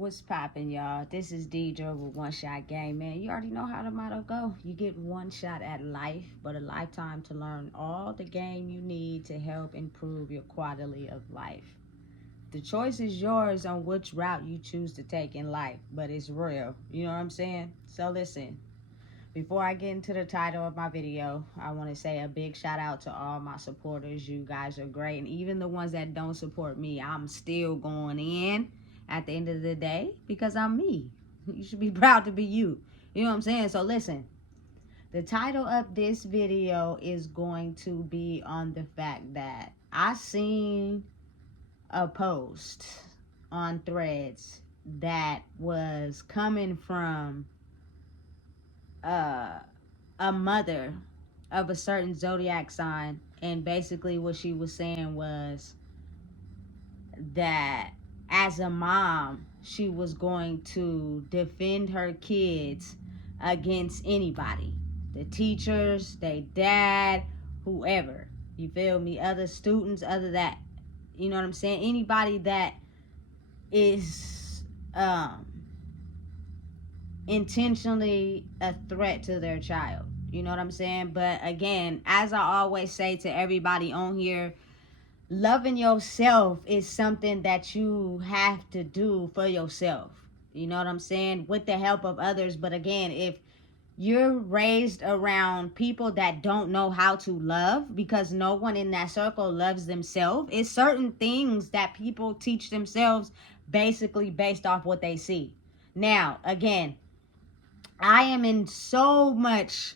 What's poppin', y'all? This is Deidre with One Shot Game. Man, you already know how the motto go. You get one shot at life, but a lifetime to learn all the game you need to help improve your quality of life. The choice is yours on which route you choose to take in life, but it's real. You know what I'm saying? So listen, before I get into the title of my video, I want to say a big shout out to all my supporters. You guys are great. And even the ones that don't support me, I'm still going in at the end of the day because I'm me. You should be proud to be you. You know what I'm saying? So listen, the title of this video is going to be on the fact that I seen a post on Threads that was coming from a mother of a certain zodiac sign, and basically what she was saying was that as a mom she was going to defend her kids against anybody, the teachers, their dad, whoever, you feel me, other students, other that, you know what I'm saying, anybody that is intentionally a threat to their child. You know what I'm saying? But again, as I always say to everybody on here, loving yourself is something that you have to do for yourself. You know what I'm saying? With the help of others. But again, if you're raised around people that don't know how to love, because no one in that circle loves themselves, it's certain things that people teach themselves basically based off what they see. Now, again, I am in so much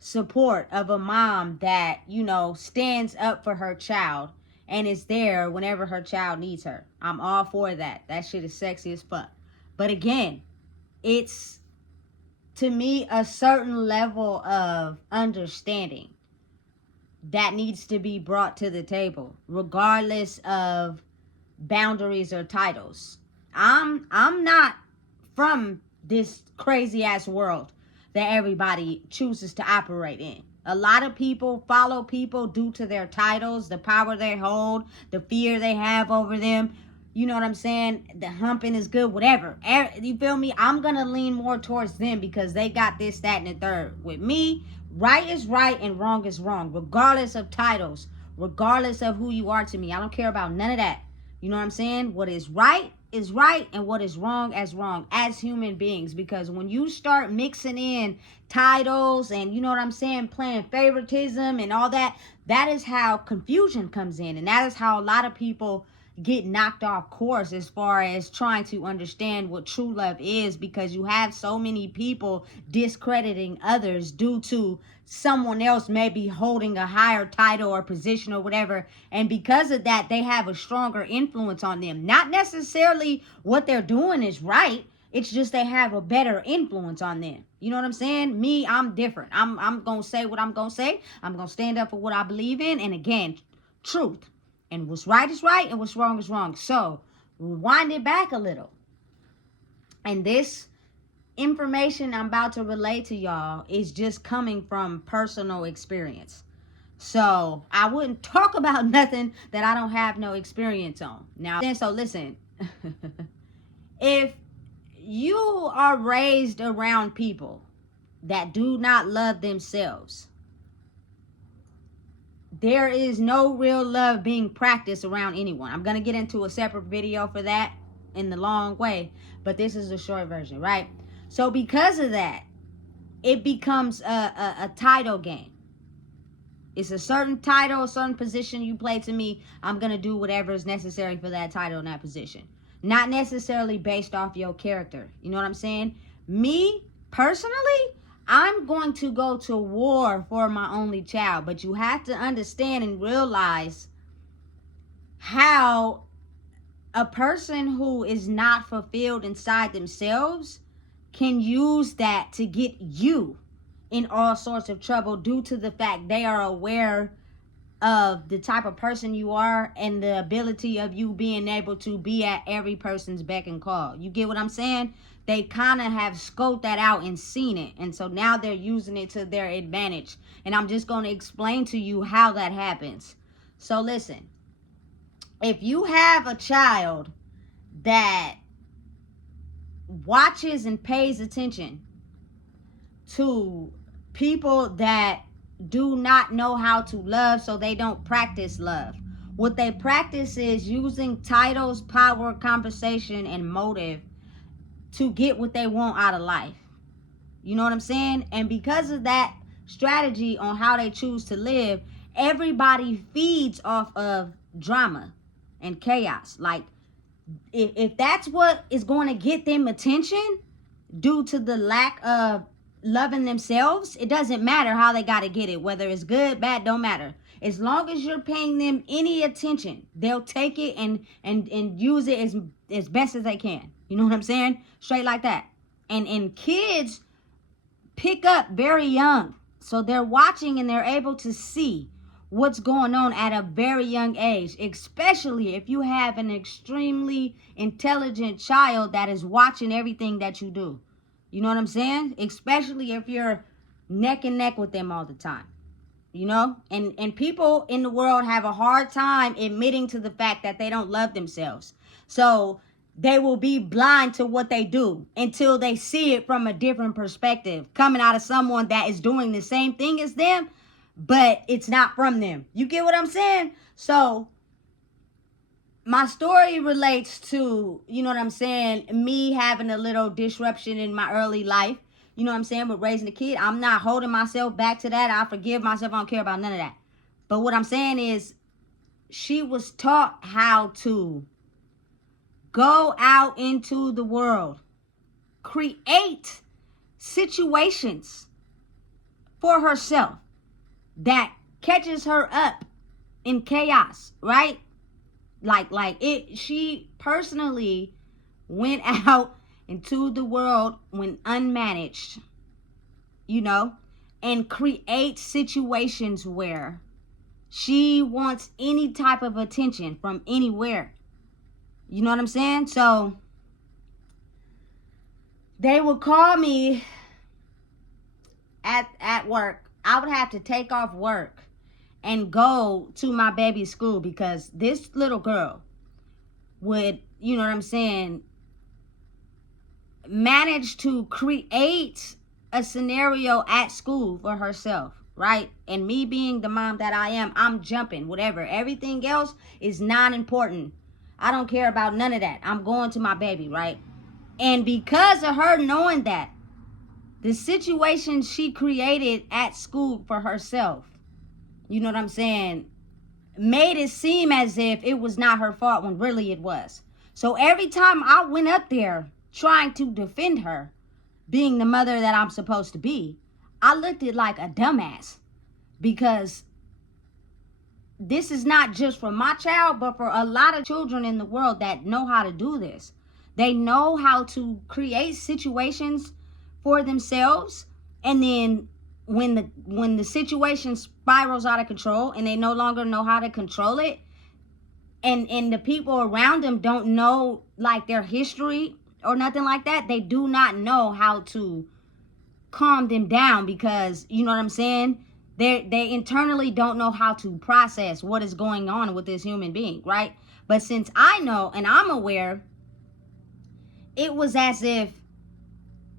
support of a mom that, you know, stands up for her child and is there whenever her child needs her. I'm all for that. That shit is sexy as fuck. But again, it's, to me, a certain level of understanding that needs to be brought to the table, regardless of boundaries or titles. I'm not from this crazy ass world that everybody chooses to operate in. A lot of people follow people due to their titles, the power they hold, the fear they have over them. You know what I'm saying? The humping is good, whatever. You feel me? I'm going to lean more towards them because they got this, that, and the third. With me, right is right and wrong is wrong, regardless of titles, regardless of who you are to me. I don't care about none of that. You know what I'm saying? What is right and what is wrong as human beings. Because when you start mixing in titles and, you know what I'm saying, playing favoritism and all that, that is how confusion comes in. And that is how a lot of people get knocked off course as far as trying to understand what true love is, because you have so many people discrediting others due to someone else maybe holding a higher title or position or whatever, and because of that they have a stronger influence on them. Not necessarily what they're doing is right, it's just they have a better influence on them. You know what I'm saying? Me, I'm different. I'm gonna say what I'm gonna say. I'm gonna stand up for what I believe in, and again, truth. And what's right is right and what's wrong is wrong. So, rewind it back a little. And this information I'm about to relay to y'all is just coming from personal experience. So, I wouldn't talk about nothing that I don't have no experience on. Now, so listen. If you are raised around people that do not love themselves, there is no real love being practiced around anyone. I'm going to get into a separate video for that in the long way, but this is the short version, right? So because of that, it becomes a title game. It's a certain title, a certain position you play to me. I'm going to do whatever is necessary for that title and that position. Not necessarily based off your character. You know what I'm saying? Me, personally, I'm going to go to war for my only child. But you have to understand and realize how a person who is not fulfilled inside themselves can use that to get you in all sorts of trouble due to the fact they are aware of the type of person you are and the ability of you being able to be at every person's beck and call. You get what I'm saying? They kind of have scoped that out and seen it. And so now they're using it to their advantage. And I'm just going to explain to you how that happens. So listen, if you have a child that watches and pays attention to people that do not know how to love, so they don't practice love. What they practice is using titles, power, conversation, and motive to get what they want out of life. You know what I'm saying? And because of that strategy on how they choose to live, everybody feeds off of drama and chaos. Like, if that's what is going to get them attention due to the lack of loving themselves, it doesn't matter how they got to get it. Whether it's good, bad, don't matter. As long as you're paying them any attention, they'll take it and use it as best as they can. You know what I'm saying? Straight like that. And kids pick up very young. So they're watching and they're able to see what's going on at a very young age, especially if you have an extremely intelligent child that is watching everything that you do. You know what I'm saying? Especially if you're neck and neck with them all the time. You know? And people in the world have a hard time admitting to the fact that they don't love themselves. So they will be blind to what they do until they see it from a different perspective, coming out of someone that is doing the same thing as them, but it's not from them. You get what I'm saying? So my story relates to, you know what I'm saying, me having a little disruption in my early life. You know what I'm saying? With raising a kid, I'm not holding myself back to that. I forgive myself. I don't care about none of that. But what I'm saying is, she was taught how to go out into the world, create situations for herself that catches her up in chaos, right? She personally went out into the world when unmanaged, you know, and create situations where she wants any type of attention from anywhere. You know what I'm saying? So they would call me at work. I would have to take off work and go to my baby's school because this little girl would, you know what I'm saying, manage to create a scenario at school for herself, right? And me being the mom that I am, I'm jumping, whatever. Everything else is not important. I don't care about none of that. I'm going to my baby, right? And because of her knowing that, the situation she created at school for herself, you know what I'm saying, made it seem as if it was not her fault when really it was. So every time I went up there trying to defend her, being the mother that I'm supposed to be, I looked at like a dumbass, because this is not just for my child, but for a lot of children in the world that know how to do this. They know how to create situations for themselves, and then when the situation spirals out of control and they no longer know how to control it, and the people around them don't know like their history or nothing like that, they do not know how to calm them down, because you know what I'm saying, they internally don't know how to process what is going on with this human being, right? But since I know and I'm aware, it was as if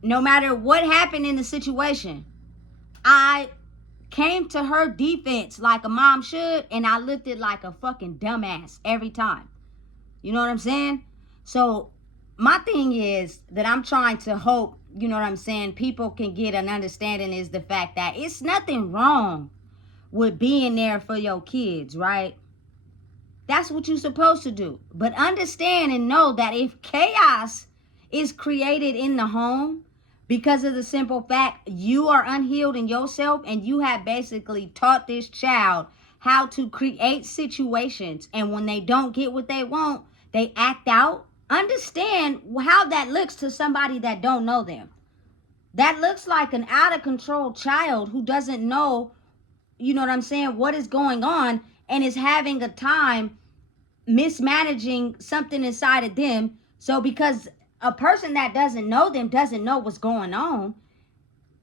no matter what happened in the situation, I came to her defense like a mom should, and I looked at like a fucking dumbass every time. You know what I'm saying? So my thing is that I'm trying to hope, you know what I'm saying, people can get an understanding, is the fact that it's nothing wrong with being there for your kids, right? That's what you're supposed to do. But understand and know that if chaos is created in the home because of the simple fact you are unhealed in yourself, and you have basically taught this child how to create situations, and when they don't get what they want, they act out. Understand how that looks to somebody that don't know them. That looks like an out of control child who doesn't know, you know what I'm saying, what is going on, and is having a time mismanaging something inside of them. So because a person that doesn't know them, doesn't know what's going on,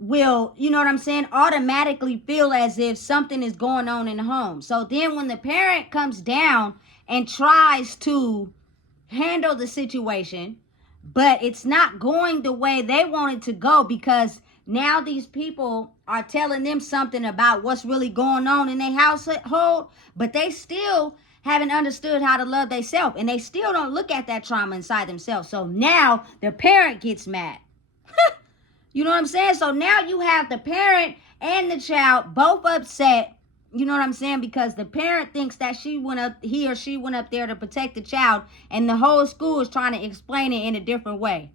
will, you know what I'm saying, automatically feel as if something is going on in the home. So then when the parent comes down and tries to handle the situation but it's not going the way they want it to go, because now these people are telling them something about what's really going on in their household, but they still haven't understood how to love themselves, and they still don't look at that trauma inside themselves. So now the parent gets mad. You know what I'm saying? So now you have the parent and the child both upset. You know what I'm saying? Because the parent thinks that he or she went up there to protect the child, and the whole school is trying to explain it in a different way.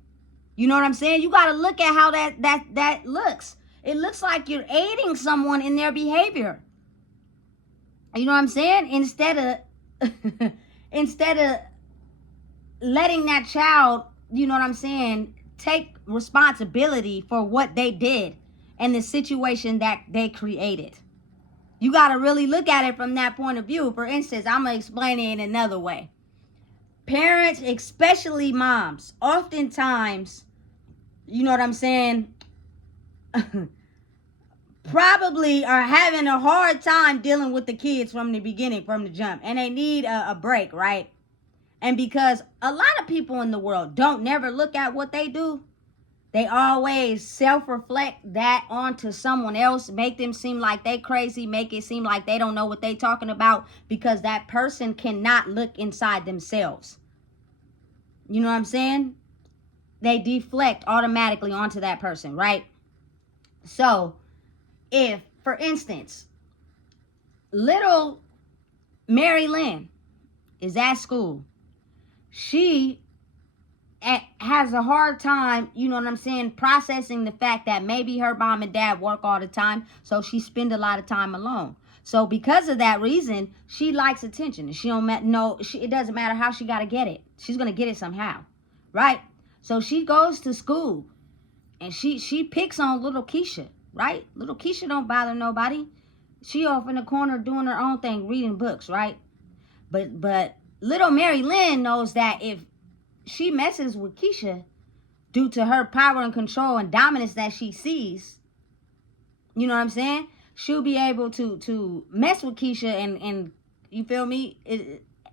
You know what I'm saying? You got to look at how that looks. It looks like you're aiding someone in their behavior. You know what I'm saying? Instead of letting that child, you know what I'm saying, take responsibility for what they did and the situation that they created. You got to really look at it from that point of view. For instance, I'm going to explain it in another way. Parents, especially moms, oftentimes, you know what I'm saying, probably are having a hard time dealing with the kids from the beginning, from the jump. And they need a break, right? And because a lot of people in the world don't never look at what they do, they always self-reflect that onto someone else, make them seem like they crazy, make it seem like they don't know what they talking about, because that person cannot look inside themselves. You know what I'm saying? They deflect automatically onto that person, right? So, if, for instance, little Mary Lynn is at school, she has a hard time, you know what I'm saying, processing the fact that maybe her mom and dad work all the time, so she spend a lot of time alone. So because of that reason, she likes attention, and she don't it doesn't matter how she got to get it. She's going to get it somehow, right? So she goes to school, and she picks on little Keisha, right? Little Keisha don't bother nobody. She off in the corner doing her own thing, reading books, right? But little Mary Lynn knows that if she messes with Keisha, due to her power and control and dominance that she sees, you know what I'm saying, she'll be able to mess with Keisha, and you feel me?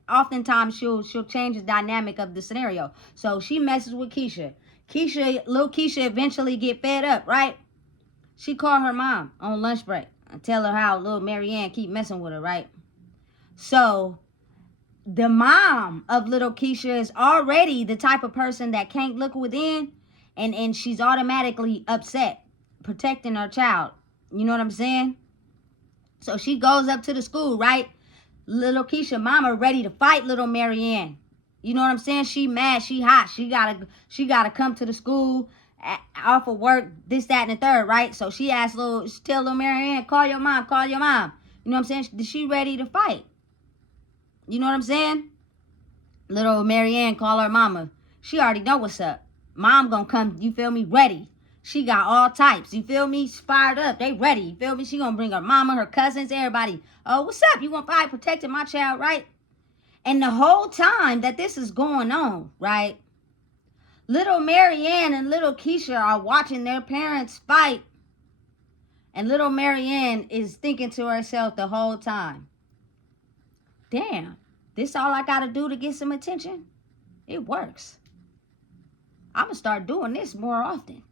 Oftentimes she'll change the dynamic of the scenario. So she messes with Keisha. Little Keisha eventually get fed up, right? She called her mom on lunch break and tell her how little Marianne keep messing with her, right? So the mom of little Keisha is already the type of person that can't look within, and she's automatically upset, protecting her child. You know what I'm saying? So she goes up to the school, right? Little Keisha mama ready to fight little Marianne. You know what I'm saying? She mad, she hot. She gotta come to the school off of work, this, that, and the third, right? So she tell little Marianne, call your mom. You know what I'm saying? She ready to fight. You know what I'm saying? Little Marianne call her mama. She already know what's up. Mom gonna come, you feel me, ready. She got all types, you feel me? She's fired up, they ready, you feel me? She gonna bring her mama, her cousins, everybody. Oh, what's up? You gonna fight protecting my child, right? And the whole time that this is going on, right, little Marianne and little Keisha are watching their parents fight. And little Marianne is thinking to herself the whole time, damn, this all I gotta do to get some attention? It works. I'm gonna start doing this more often.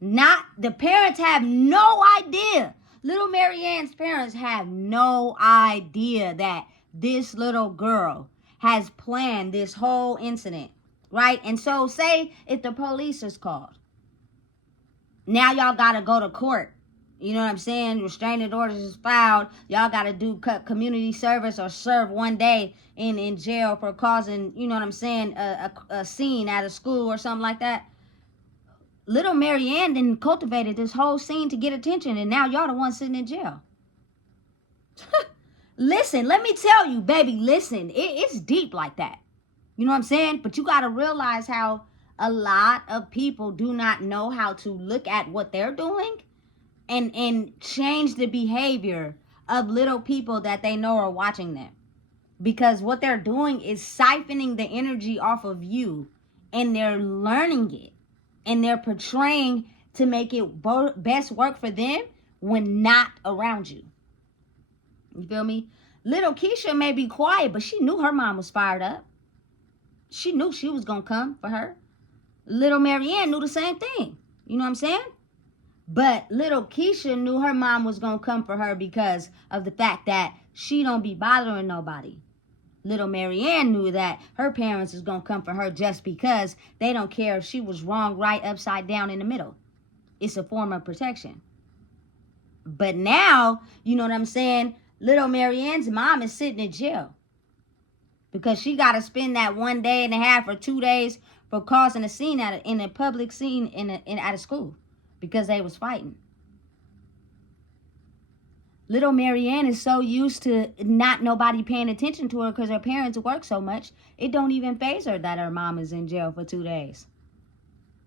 The parents have no idea. Little Marianne's parents have no idea that this little girl has planned this whole incident, right? And so say if the police is called. Now y'all gotta go to court. You know what I'm saying? Restraining orders is filed. Y'all got to do community service or serve one day in jail for causing, you know what I'm saying, a scene at a school or something like that. Little Marianne then cultivated this whole scene to get attention, and now y'all the one sitting in jail. Listen, let me tell you, baby, listen. It's deep like that. You know what I'm saying? But you got to realize how a lot of people do not know how to look at what they're doing and change the behavior of little people that they know are watching them. Because what they're doing is siphoning the energy off of you, and they're learning it, and they're portraying to make it best work for them when not around you. You feel me? Little Keisha may be quiet, but she knew her mom was fired up. She knew she was going to come for her. Little Marianne knew the same thing. You know what I'm saying? But little Keisha knew her mom was going to come for her because of the fact that she don't be bothering nobody. Little Marianne knew that her parents was going to come for her just because they don't care if she was wrong, right, upside down, in the middle. It's a form of protection. But now, you know what I'm saying, little Marianne's mom is sitting in jail because she got to spend that 1 day and a half or 2 days for causing a scene in a public scene at a school because they was fighting. Little Marianne is so used to not nobody paying attention to her because her parents work so much, it don't even faze her that her mom is in jail for 2 days.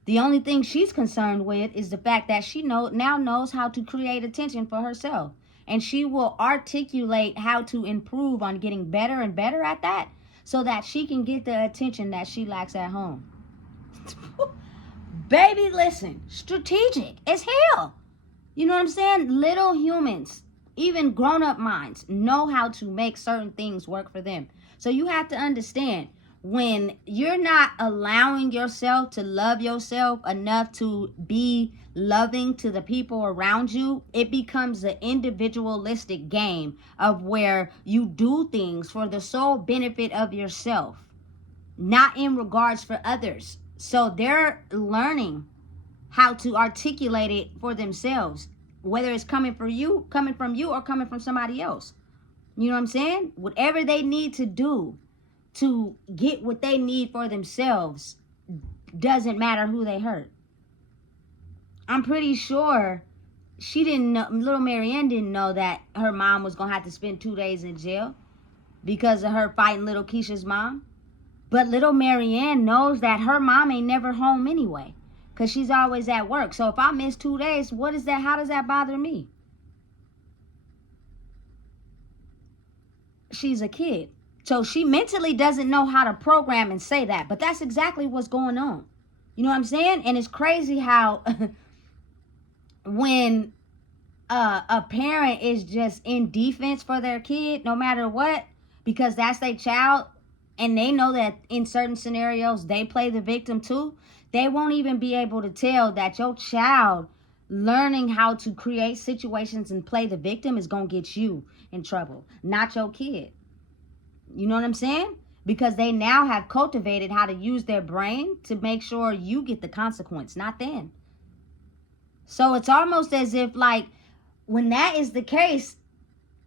The only thing she's concerned with is the fact that she now knows how to create attention for herself. And she will articulate how to improve on getting better and better at that so that she can get the attention that she lacks at home. Baby, listen, strategic as hell. You know what I'm saying? Little humans, even grown-up minds, know how to make certain things work for them. So you have to understand, when you're not allowing yourself to love yourself enough to be loving to the people around you, it becomes an individualistic game of where you do things for the sole benefit of yourself, not in regards for others. So they're learning how to articulate it for themselves, whether it's coming from you, or coming from somebody else. You know what I'm saying? Whatever they need to do to get what they need for themselves, doesn't matter who they hurt. I'm pretty sure she didn't know, little Marianne didn't know that her mom was gonna have to spend 2 days in jail because of her fighting little Keisha's mom. But little Marianne knows that her mom ain't never home anyway, because she's always at work. So if I miss 2 days, what is that? How does that bother me? She's a kid. So she mentally doesn't know how to program and say that. But that's exactly what's going on. You know what I'm saying? And it's crazy how when a parent is just in defense for their kid, no matter what, because that's their child, and they know that in certain scenarios they play the victim too, they won't even be able to tell that your child learning how to create situations and play the victim is going to get you in trouble, not your kid. You know what I'm saying? Because they now have cultivated how to use their brain to make sure you get the consequence, not them. So it's almost as if, like, when that is the case,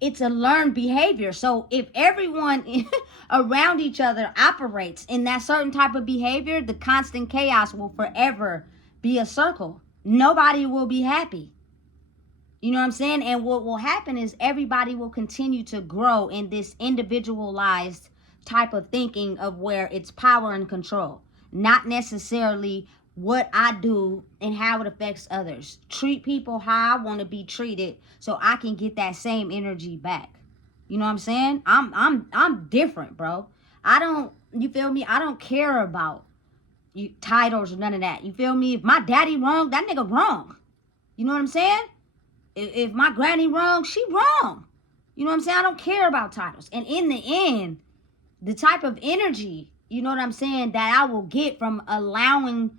it's a learned behavior. So if everyone around each other operates in that certain type of behavior, the constant chaos will forever be a circle. Nobody will be happy. You know what I'm saying? And what will happen is everybody will continue to grow in this individualized type of thinking of where it's power and control, not necessarily what I do and how it affects others. Treat people how I want to be treated so I can get that same energy back. You know what I'm saying? I'm different, bro. You feel me? I don't care about titles or none of that. You feel me? If my daddy wrong, that nigga wrong. You know what I'm saying? If my granny wrong, she wrong. You know what I'm saying? I don't care about titles. And in the end, the type of energy, you know what I'm saying, that I will get from allowing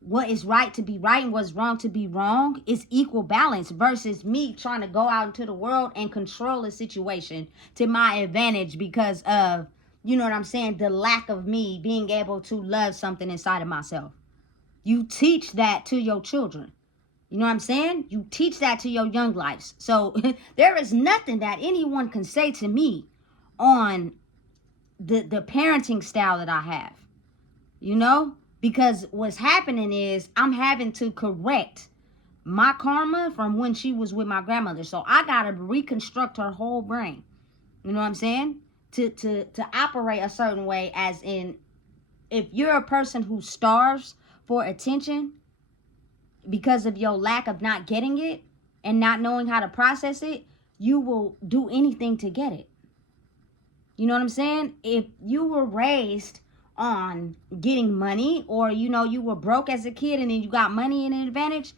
what is right to be right and what's wrong to be wrong is equal balance versus me trying to go out into the world and control a situation to my advantage because of, you know what I'm saying, the lack of me being able to love something inside of myself. You teach that to your children. You know what I'm saying? You teach that to your young lives. So there is nothing that anyone can say to me on the parenting style that I have. You know? Because what's happening is I'm having to correct my karma from when she was with my grandmother. So I got to reconstruct her whole brain. You know what I'm saying? To operate a certain way, as in, if you're a person who starves for attention because of your lack of not getting it and not knowing how to process it, you will do anything to get it. You know what I'm saying? If you were raised on getting money, or you were broke as a kid and then you got money and an advantage,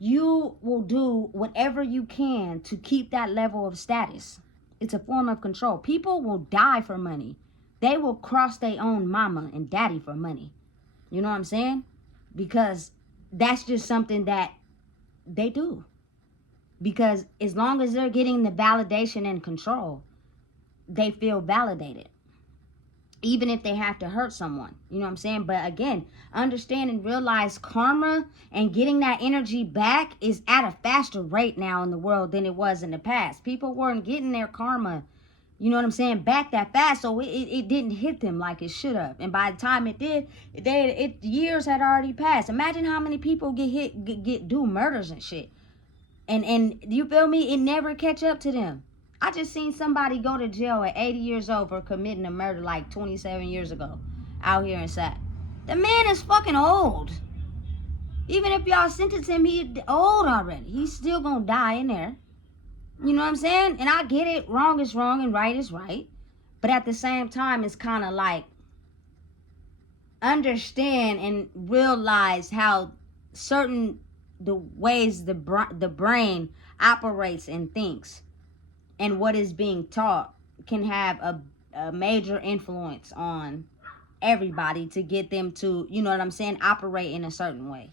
you will do whatever you can to keep that level of status. It's a form of control. People will die for money. they will cross their own mama and daddy for money. You know what I'm saying? Because that's just something that they do. Because as long as they're getting the validation and control, they feel validated. Even if they have to hurt someone. You know what I'm saying? But again, understand and realize karma and getting that energy back is at a faster rate now in the world than it was in the past. People weren't getting their karma, you know what I'm saying, back that fast. So it didn't hit them like it should have. And by the time it did, years had already passed. Imagine how many people do murders and shit. And you feel me? It never catch up to them. I just seen somebody go to jail at 80 years old for committing a murder like 27 years ago out here in Sac. The man is fucking old. Even if y'all sentence him, he's old already. He's still gonna die in there. You know what I'm saying? And I get it. Wrong is wrong and right is right. But at the same time, it's kind of like understand and realize how certain the ways the brain operates and thinks and what is being taught can have a major influence on everybody to get them to, you know what I'm saying, operate in a certain way.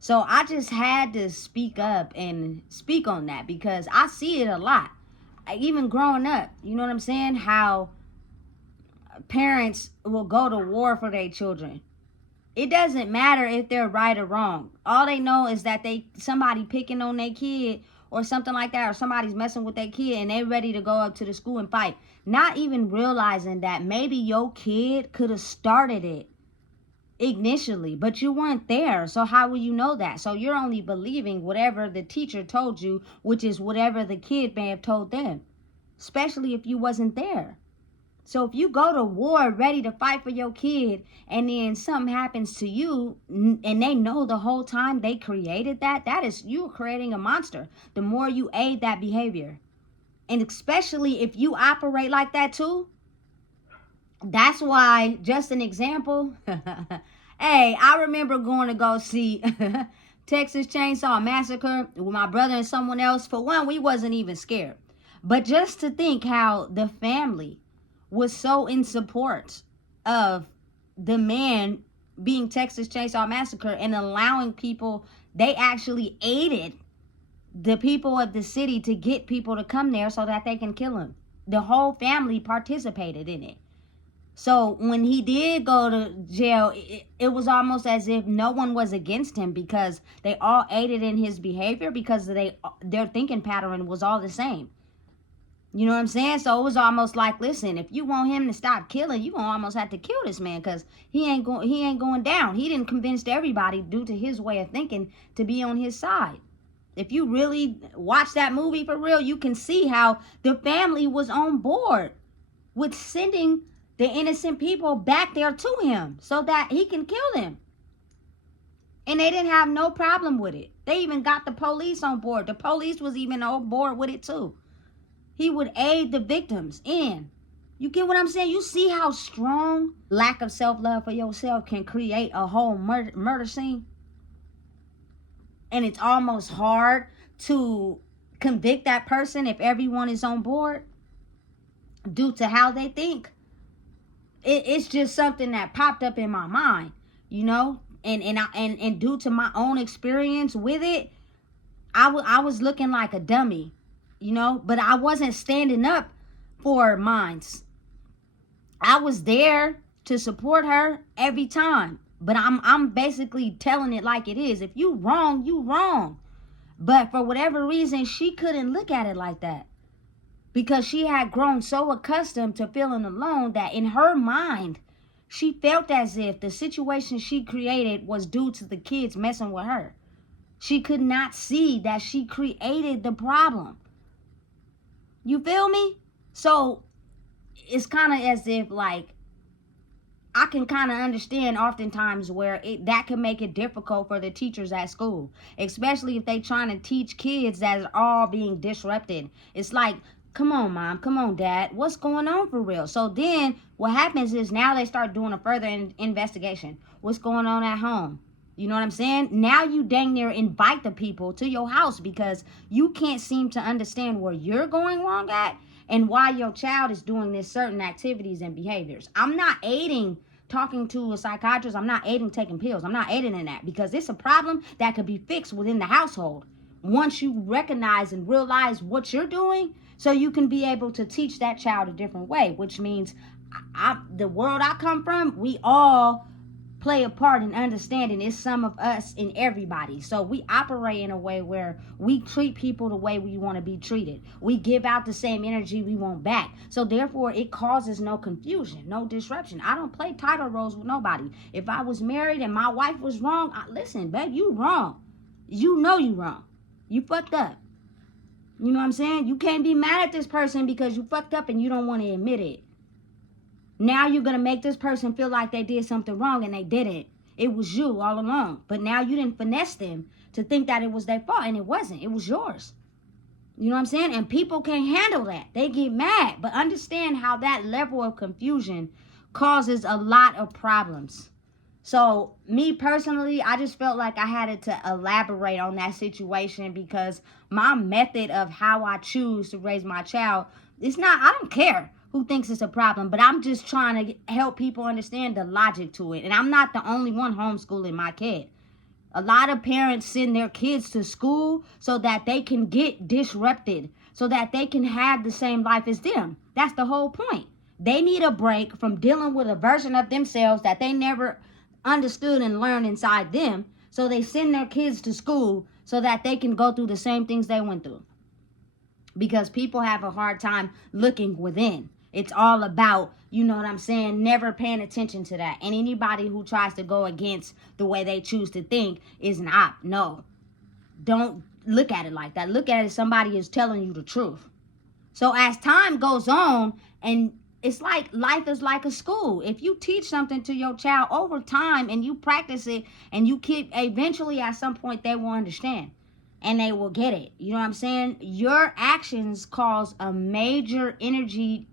So I just had to speak up and speak on that because I see it a lot. Even growing up, you know what I'm saying, how parents will go to war for their children. It doesn't matter if they're right or wrong. All they know is that somebody picking on their kid or something like that, or somebody's messing with their kid and they're ready to go up to the school and fight. Not even realizing that maybe your kid could have started it initially, but you weren't there. So how will you know that? So you're only believing whatever the teacher told you, which is whatever the kid may have told them, especially if you wasn't there. So if you go to war ready to fight for your kid and then something happens to you and they know the whole time they created that is you creating a monster. The more you aid that behavior. And especially if you operate like that too. That's why, just an example. Hey, I remember going to go see Texas Chainsaw Massacre with my brother and someone else. For one, we wasn't even scared. But just to think how the family was so in support of the man being Texas Chainsaw Massacre and allowing people, they actually aided the people of the city to get people to come there so that they can kill him. The whole family participated in it. So when he did go to jail, it was almost as if no one was against him because they all aided in his behavior because their thinking pattern was all the same. You know what I'm saying? So it was almost like, listen, if you want him to stop killing, you gonna almost have to kill this man because he ain't going down. He didn't convince everybody due to his way of thinking to be on his side. If you really watch that movie for real, you can see how the family was on board with sending the innocent people back there to him so that he can kill them. And they didn't have no problem with it. They even got the police on board. The police was even on board with it too. He would aid the victims in. You get what I'm saying? You see how strong lack of self-love for yourself can create a whole murder scene? And it's almost hard to convict that person if everyone is on board due to how they think. It's just something that popped up in my mind, you know? And due to my own experience with it, I was looking like a dummy. You know, but I wasn't standing up for mines. I was there to support her every time. But I'm basically telling it like it is. If you wrong, you wrong. But for whatever reason, she couldn't look at it like that. Because she had grown so accustomed to feeling alone that in her mind, she felt as if the situation she created was due to the kids messing with her. She could not see that she created the problem. You feel me? So it's kind of as if like I can kind of understand oftentimes where that can make it difficult for the teachers at school, especially if they trying to teach kids that are all being disrupted. It's like, come on, mom, come on, dad, what's going on for real? So then what happens is now they start doing a further investigation. What's going on at home? You know what I'm saying? Now you dang near invite the people to your house because you can't seem to understand where you're going wrong at. and why your child is doing this certain activities and behaviors. I'm not aiding talking to a psychiatrist. I'm not aiding taking pills. I'm not aiding in that, because it's a problem that could be fixed within the household once you recognize and realize what you're doing, so you can be able to teach that child a different way, which means the world I come from, we all play a part in understanding it's some of us in everybody. So we operate in a way where we treat people the way we want to be treated. We give out the same energy we want back. So therefore it causes no confusion, no disruption. I don't play title roles with nobody. If I was married and my wife was wrong, listen, babe, you wrong. You know you wrong. You fucked up. You know what I'm saying? You can't be mad at this person because you fucked up and you don't want to admit it. Now you're going to make this person feel like they did something wrong and they didn't. It was you all along. But now you didn't finesse them to think that it was their fault, and it wasn't. It was yours. You know what I'm saying? And people can't handle that. They get mad. But understand how that level of confusion causes a lot of problems. So me personally, I just felt like I had to elaborate on that situation, because my method of how I choose to raise my child, I don't care who thinks it's a problem, but I'm just trying to help people understand the logic to it. And I'm not the only one homeschooling my kid. A lot of parents send their kids to school so that they can get disrupted, so that they can have the same life as them. That's the whole point. They need a break from dealing with a version of themselves that they never understood and learned inside them. So they send their kids to school so that they can go through the same things they went through. Because people have a hard time looking within. It's all about, you know what I'm saying, never paying attention to that. And anybody who tries to go against the way they choose to think is an op. No, don't look at it like that. Look at it as somebody is telling you the truth. So as time goes on, and it's like life is like a school. If you teach something to your child over time and you practice it and you keep, eventually at some point they will understand and they will get it. You know what I'm saying? Your actions cause a major energy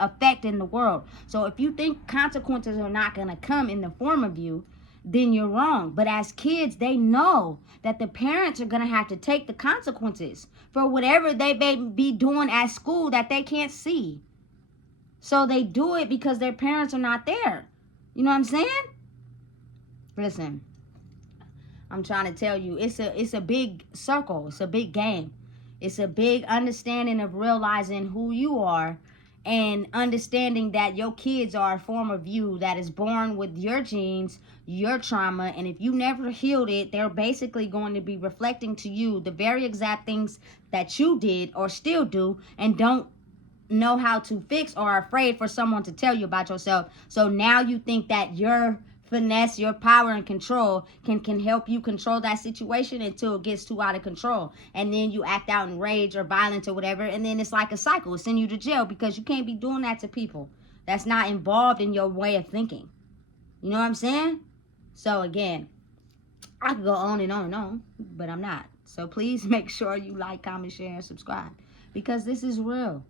effect in the world. So if you think consequences are not going to come in the form of you, then you're wrong. But as kids, they know that the parents are going to have to take the consequences for whatever they may be doing at school that they can't see. So they do it because their parents are not there. You know what I'm saying? Listen, I'm trying to tell you, it's a big circle. It's a big game. It's a big understanding of realizing who you are, and understanding that your kids are a form of you that is born with your genes, your trauma, and if you never healed it, they're basically going to be reflecting to you the very exact things that you did or still do and don't know how to fix, or are afraid for someone to tell you about yourself. So now you think that your finesse, your power and control can help you control that situation until it gets too out of control, and then you act out in rage or violence or whatever, and then it's like a cycle. It's send you to jail, because you can't be doing that to people that's not involved in your way of thinking. You know what I'm saying? So again, I could go on and on and on, but I'm not. So please make sure you like, comment, share, and subscribe, because this is real.